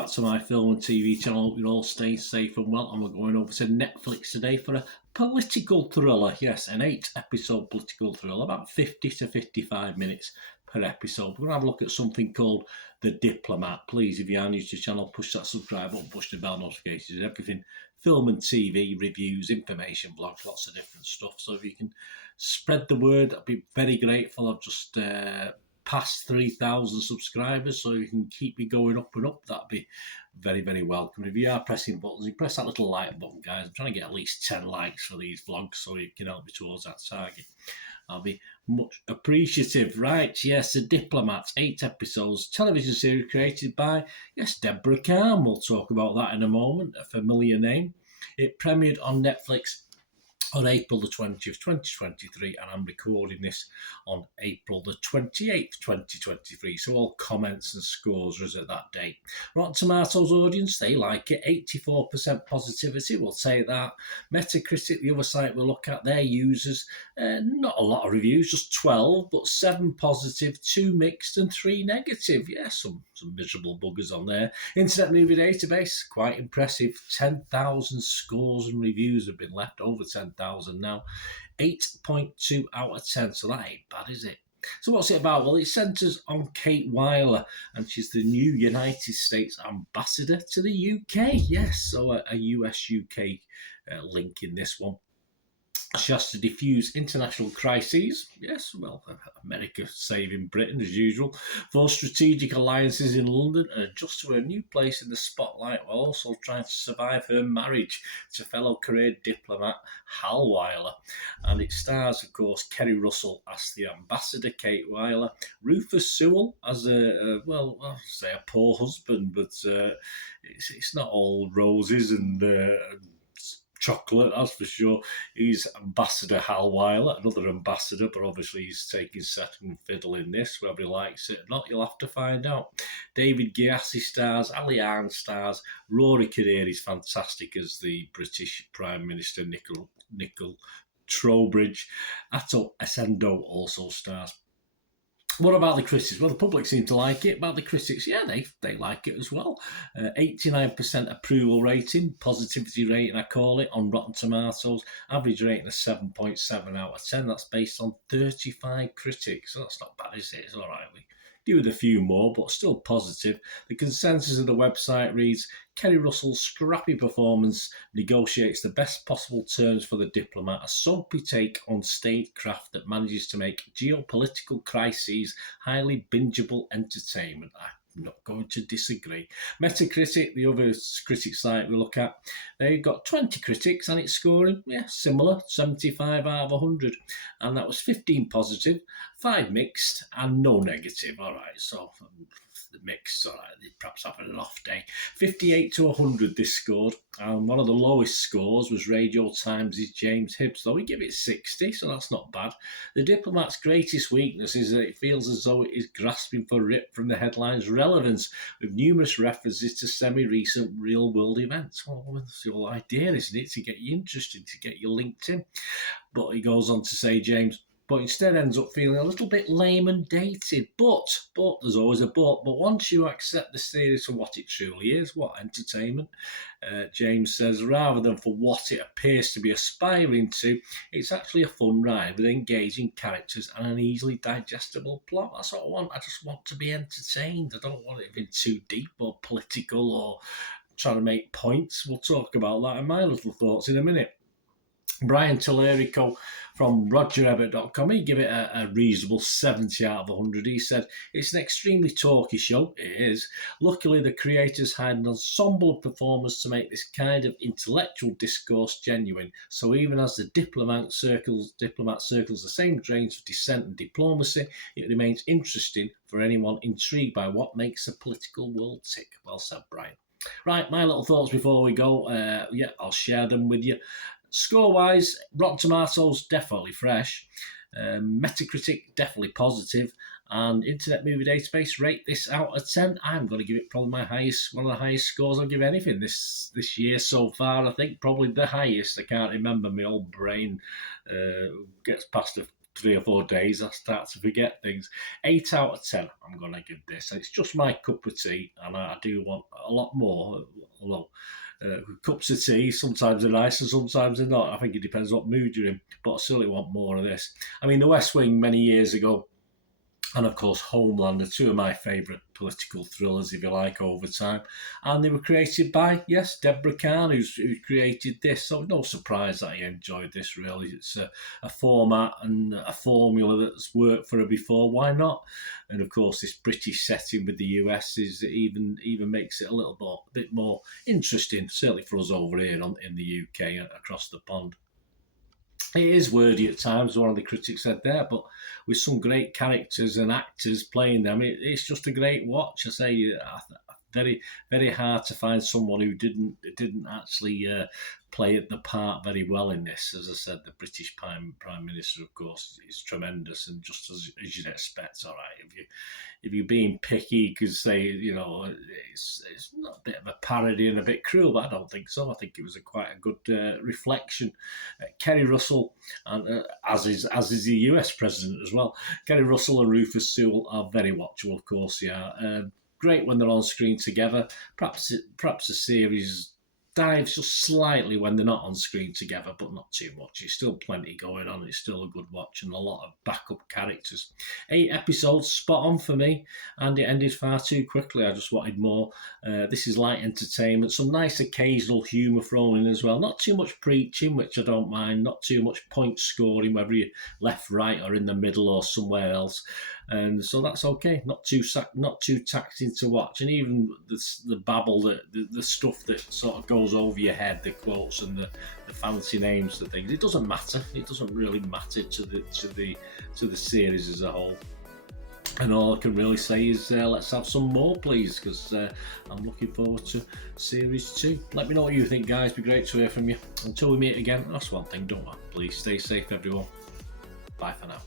back to my film and TV channel. Hope you're all staying safe and well. And we're going over to Netflix today for a political thriller. Yes, an 8-episode political thriller, about 50 to 55 minutes per episode. We're going to have a look at something called The Diplomat. Please, if you are new to the channel, push that subscribe button, push the bell notifications, everything film and TV, reviews, information, blogs, lots of different stuff. So if you can spread the word, I'd be very grateful. I've just past 3,000 subscribers, so you can keep me going up and up. That'd be very, very welcome. If you are pressing buttons, you press that little like button, guys. I'm trying to get at least 10 likes for these vlogs, so you can help me towards that target. I'll be much appreciative. Right, yes, The Diplomat, 8 episodes, television series created by, yes, Deborah Kahn. We'll talk about that in a moment, a familiar name. It premiered on Netflix on April the 20th, 2023, and I'm recording this on April the 28th, 2023, so all comments and scores are at that date. Rotten Tomatoes audience, they like it, 84% positivity, we'll say that. Metacritic, the other site we'll look at, their users, not a lot of reviews, just 12, but 7 positive, 2 mixed and 3 negative. Yeah, some miserable buggers on there. Internet Movie Database, quite impressive, 10,000 scores and reviews have been left, over 10,000 now, 8.2 out of 10, so that ain't bad, is it? So what's it about? Well, it centres on Kate Weiler, and she's the new United States ambassador to the UK. Yes, so a US-UK link in this one. She has to defuse international crises. Yes, well, America saving Britain as usual. Forge strategic alliances in London and adjust to her new place in the spotlight while also trying to survive her marriage to fellow career diplomat Hal Weiler. And it stars, of course, Kerry Russell as the ambassador, Kate Weiler, Rufus Sewell as a poor husband, but it's not all roses and chocolate, that's for sure. He's Ambassador Hal Weiler, another ambassador, but obviously he's taking second fiddle in this. Whether he likes it or not, you'll have to find out. David Gyasi stars, Ali Arn stars, Rory Kinnear is fantastic as the British Prime Minister, Nicol Trowbridge. Ato Essendo also stars. What about the critics? Well, the public seem to like it. About the critics, yeah, they like it as well. 89% approval rating, positivity rating, I call it, on Rotten Tomatoes. Average rating of 7.7 out of 10. That's based on 35 critics. So that's not bad, is it? It's all right. We do with a few more, but still positive. The consensus of the website reads, Kerry Russell's scrappy performance negotiates the best possible terms for the diplomat, a soapy take on statecraft that manages to make geopolitical crises highly bingeable entertainment. I'm not going to disagree. Metacritic, the other critic site we look at, they've got 20 critics and it's scoring, similar, 75 out of 100. And that was 15 positive, 5 mixed and no negative. All right, so the mixed, all right, they perhaps having an off day. 58 to 100 this scored, and one of the lowest scores was Radio Times' James Hibbs, though he gave it 60, so that's not bad. The Diplomat's greatest weakness is that it feels as though it is grasping for rip from the headline's relevance, with numerous references to semi-recent real-world events. Well, that's the whole idea, isn't it, to get you interested, to get you linked in. But he goes on to say, James, but instead ends up feeling a little bit lame and dated. But there's always a but once you accept the series for what it truly is, what entertainment, James says, rather than for what it appears to be aspiring to, it's actually a fun ride with engaging characters and an easily digestible plot. That's what I want. I just want to be entertained. I don't want it to be too deep or political or trying to make points. We'll talk about that in my little thoughts in a minute. Brian Tellerico from RogerEbbett.com, he gave it a reasonable 70 out of 100. He said, it's an extremely talky show. It is. Luckily, the creators had an ensemble of performers to make this kind of intellectual discourse genuine. So even as the diplomat circles the same drains of dissent and diplomacy, it remains interesting for anyone intrigued by what makes the political world tick. Well said, Brian. Right, my little thoughts before we go. I'll share them with you. Score-wise, Rotten Tomatoes, definitely fresh. Metacritic, definitely positive. And Internet Movie Database, rate this out of 10. I'm going to give it probably one of the highest scores I'll give anything this year so far. I think probably the highest. I can't remember. My old brain gets past a 3 or 4 days, I start to forget things. 8 out of 10, I'm going to give this. It's just my cup of tea, and I do want a lot more, although cups of tea, sometimes they're nice and sometimes they're not. I think it depends what mood you're in, but I certainly want more of this. I mean, The West Wing many years ago, and of course Homeland are two of my favourite political thrillers, if you like, over time. And they were created by, yes, Deborah Kahn, who created this. So no surprise that I enjoyed this, really. It's a format and a formula that's worked for her before. Why not? And of course, this British setting with the US is even makes it a bit more interesting, certainly for us over here in the UK across the pond. It is wordy at times, one of the critics said there, but with some great characters and actors playing them, it's just a great watch. I say, very, very hard to find someone who didn't actually play the part very well in this. As I said, the British Prime Minister, of course, is tremendous, and just as you'd expect. All right, if you're being picky, you could say, it's not a bit of a parody and a bit cruel, but I don't think so. I think it was quite a good reflection. Kerry Russell, and as is the US president as well. Kerry Russell and Rufus Sewell are very watchable, of course. Yeah, great when they're on screen together. Perhaps the series dives just slightly when they're not on screen together, but not too much. It's still plenty going on. It's still a good watch and a lot of backup characters. 8 episodes, spot on for me, and it ended far too quickly. I just wanted more. This is light entertainment, some nice occasional humour thrown in as well. Not too much preaching, which I don't mind. Not too much point scoring, whether you're left, right, or in the middle or somewhere else. And so that's okay. Not too taxing to watch, and even the babble, the stuff that sort of goes over your head, the quotes and the fancy names, the things. It doesn't matter. It doesn't really matter to the series as a whole. And all I can really say is let's have some more, please, because I'm looking forward to series 2. Let me know what you think, guys. It'd be great to hear from you. Until we meet again, that's one thing, don't I? Please stay safe, everyone. Bye for now.